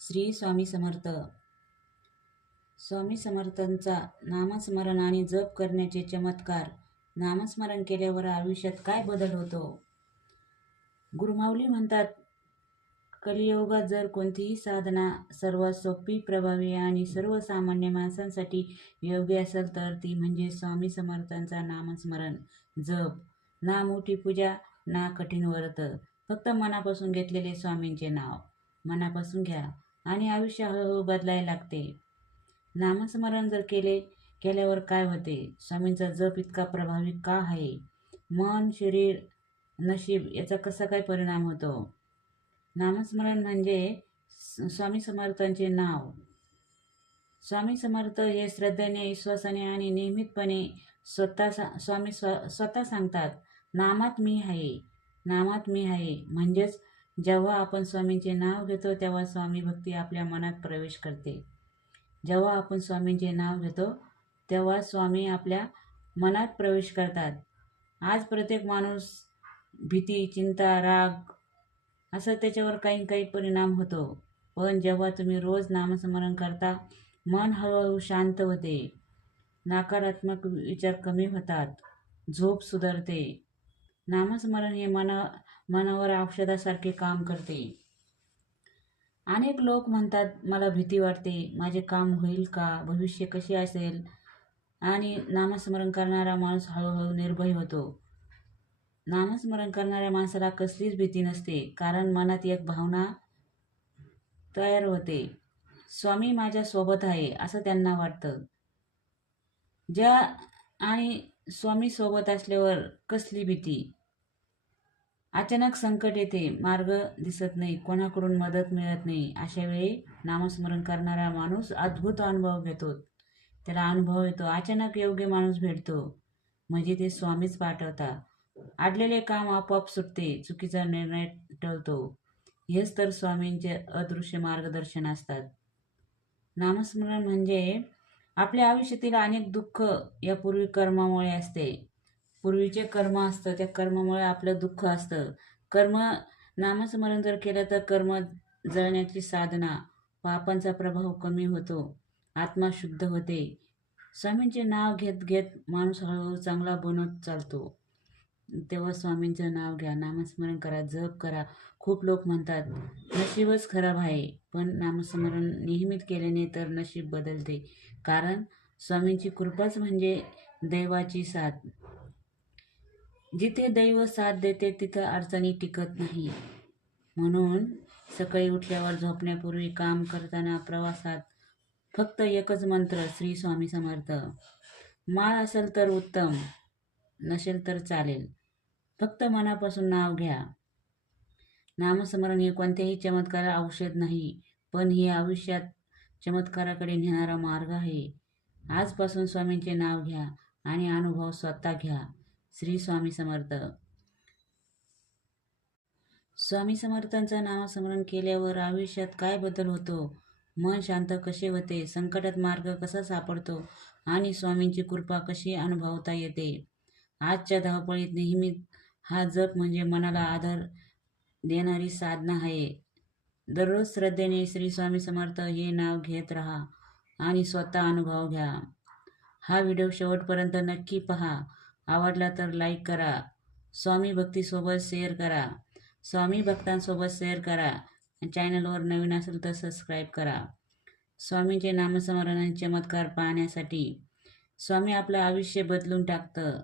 श्री स्वामी समर्थ. स्वामी समर्थांचा नामस्मरण आणि जप करण्याचे चमत्कार नामस्मरण केल्यावर आयुष्यात काय बदल होतो? गुरुमाऊली म्हणतात कलियोगात जर कोणतीही साधना सर्वात सोपी प्रभावी आणि सर्वसामान्य माणसांसाठी योग्य असेल तर ती म्हणजे स्वामी समर्थांचा नामस्मरण जप. ना मोठी पूजा ना कठीण व्रत. फक्त मनापासून घेतलेले स्वामींचे नाव. मनापासून घ्या. आणि आयुष्य हळूहळू बदलायला लागते. नामस्मरण जर केले केल्यावर काय होते? स्वामींचा जप इतका प्रभावी का आहे? मन शरीर नशीब याचा कसा काय परिणाम होतो? नामस्मरण म्हणजे स्वामी समर्थांचे नाव. स्वामी समर्थ हे श्रद्धेने विश्वासाने आणि नियमितपणे स्वतः सा स्वामी स्व स्वतः सांगतात नामात मी आहे. नामात मी आहे. म्हणजेच जेव्हा आपण स्वामींचे नाव घेतो तेव्हा स्वामी भक्ती आपल्या मनात प्रवेश करते. जेव्हा आपण स्वामींचे नाव घेतो तेव्हा स्वामी आपल्या मनात प्रवेश करतात. आज प्रत्येक माणूस भीती चिंता राग असं त्याच्यावर काही काही परिणाम होतो. पण जेव्हा तुम्ही रोज नामस्मरण करता मन हळूहळू शांत होते. नकारात्मक विचार कमी होतात. झोप सुधारते. नामस्मरण हे मना मनावर औषधासारखे काम करते. अनेक लोक म्हणतात मला भीती वाटते. माझे काम होईल का? भविष्य कसे असेल? आणि नामस्मरण करणारा माणूस हळूहळू निर्भय होतो. नामस्मरण करणाऱ्या माणसाला कसलीच भीती नसते कारण मनात एक भावना तयार होते. स्वामी माझ्या सोबत आहे असं त्यांना वाटतं. ज्या आणि स्वामी सोबत असल्यावर कसली भीती? अचानक संकट येते मार्ग दिसत नाही कोणाकडून मदत मिळत नाही. अशा वेळी नामस्मरण करणारा माणूस अद्भुत अनुभव घेतो. त्याला अनुभव येतो अचानक योग्य माणूस भेटतो. म्हणजे ते स्वामीच पाठवता. आडलेले काम आपोआप सुटते चुकीचा निर्णय टळतो हेच तर स्वामींचे अदृश्य मार्गदर्शन असतात. नामस्मरण म्हणजे आपल्या आयुष्यातील अनेक दुःख या पूर्वी कर्मामुळे असते. पूर्वीचे कर्म असतं त्या कर्मामुळे आपलं दुःख असतं. कर्म नामस्मरण जर केलं तर कर्म जळण्याची साधना पापांचा प्रभाव कमी होतो आत्मा शुद्ध होते. स्वामींचे नाव घेत घेत माणूस हळूहळू चांगला बनत चालतो. तेव्हा स्वामींचं नाव घ्या नामस्मरण करा जप करा. खूप लोक म्हणतात नशीबच खराब आहे. पण नामस्मरण नियमित केल्याने तर नशीब बदलते. कारण स्वामींची कृपाच म्हणजे दैवाची साथ. जिथे दैव साथ देते तिथं अडचणी टिकत नाही. म्हणून सकाळी उठल्यावर झोपण्यापूर्वी काम करताना प्रवासात फक्त एकच मंत्र श्री स्वामी समर्थ. माळ असेल तर उत्तम नसेल तर चालेल. फक्त मनापासून नाव घ्या. नामस्मरण हे कोणत्याही चमत्कार औषध नाही पण हे आयुष्यात चमत्काराकडे नेणारा मार्ग आहे. आजपासून स्वामींचे नाव घ्या आणि अनुभव स्वतः घ्या. श्री स्वामी समर्थ. स्वामी समर्थांचं नामस्मरण केल्यावर आयुष्यात काय बदल होतो? मन शांत कसे होते? संकटात मार्ग कसा सापडतो? आणि स्वामींची कृपा कशी अनुभवता येते? आजच्या धावपळीत नेहमी हा जप म्हणजे मनाला आधार देणारी साधना आहे. दररोज श्रद्धेने श्री स्वामी समर्थ हे नाव घेत राहा आणि स्वतः अनुभव घ्या. हा व्हिडिओ शेवटपर्यंत नक्की पहा. आवडला तर लाईक करा. स्वामी भक्तीसोबत शेअर करा. स्वामी भक्तांसोबत शेअर करा. चॅनलवर नवीन असेल तर सबस्क्राईब करा. स्वामींचे नामस्मरण चमत्कार पाहण्यासाठी स्वामी आपलं आयुष्य बदलून टाकतं.